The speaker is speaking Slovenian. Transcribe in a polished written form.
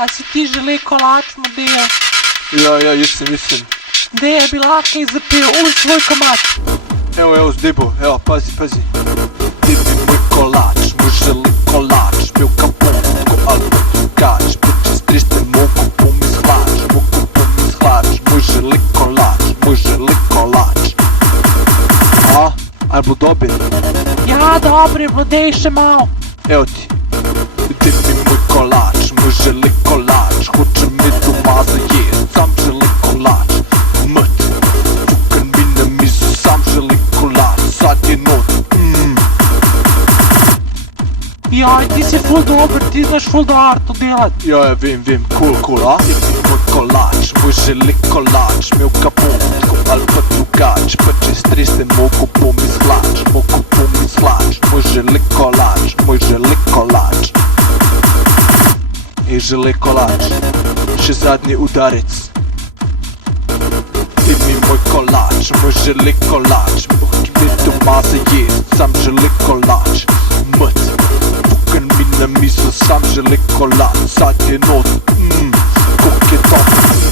A si ti želi kolač, Mateo? Ja, jesam. Deja bi lahko kaj zapel, svoj komad. Evo, zdaj bo, evo, pazi. Ti bi moj kolač, moj želi kolač, bil kapon, ko albert drugač, počez 300 mogo bom izhlač, moj želi kolač. A, ali bo dober? Ja, dobro je bilo, dej še malo. Evo ti. Ti bi moj kolač, moj želi kolač, hočem mi doma zajest, sam želi kolač. Mrt, tukaj mi na mizo, sam želi kolač, sad je not. Jaj, ti si ful dober, ti znaš ful dobro to delat. Ja, vem, cool, a? Ti bi moj kolač, moj želi kolač, mil kapon, ko albert drugač, pa čez 300 mogo bom izhlač, moj želi kolač. Želi kolač, še zadnji udarec. Ti mi moj kolač, moj želi kolač, hočem mi doma zajest, sam želi kolač. Mrt, tukaj mi na mizo, sam želi kolač, sad je not, koliko je to.